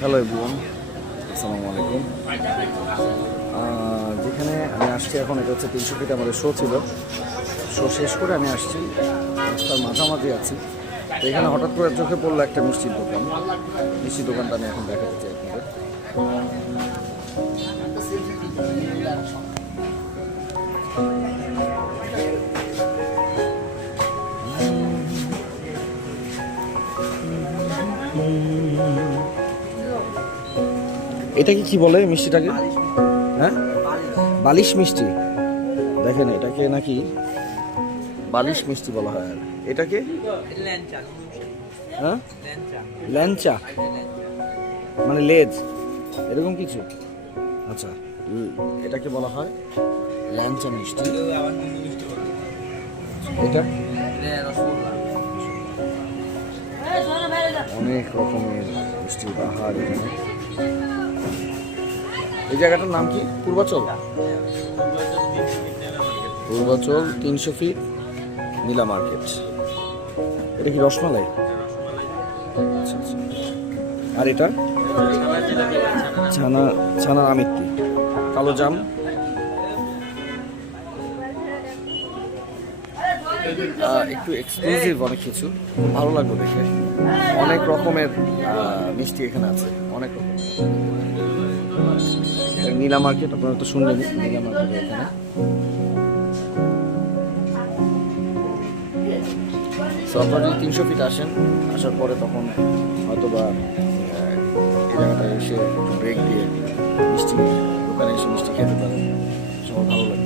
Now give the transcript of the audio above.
Hello everyone, আসসালামু আলাইকুম। যেখানে আমি আসছি এখন, এটা হচ্ছে 300 ফিট আমাদের শো ছিল। শো শেষ করে আমি আসছি, রাস্তার মাঝামাঝি আছি। তো এখানে হঠাৎ করে চোখে পড়লো একটা মিষ্টির দোকান। মিষ্টির দোকানটা আমি এখন দেখাতে চাই আপনাদের। এটাকে কি বলে মিষ্টিটাকে? হ্যাঁ, বালিশ মিষ্টি। দেখেন, এটাকে নাকি বালিশ মিষ্টি বলা হয়। আর এটাকে হ্যাঁ, ল্যাংচা মানে লেজ, এরকম কিছু। আচ্ছা, এটাকে বলা হয় ল্যাংচা মিষ্টি। এটা অনেক রকমের মিষ্টির বাহার এখানে। এই জায়গাটার নাম কি? পূর্বাচল 300 ফিট নীলা মার্কেট। এটা কি রসমালাই? আচ্ছা আচ্ছা। আর এটা ছানার আমিত্তি, কালো জাম। একটু এক্সক্লুসিভ অনেক কিছু, ভালো লাগলো দেখে। অনেক রকমের মিষ্টি এখানে আছে, অনেক রকম। নীলা মার্কেট আপনারা তো শুনলেন, নীলা মার্কেট এখানে। সো আপনারা যদি 300 ফিট আসেন, আসার পরে তখন হয়তো বা এই জায়গাটায় এসে একটু ব্রেক দিয়ে মিষ্টি দোকানে এসে মিষ্টি খেতে পারেন, সবার ভালো লাগে।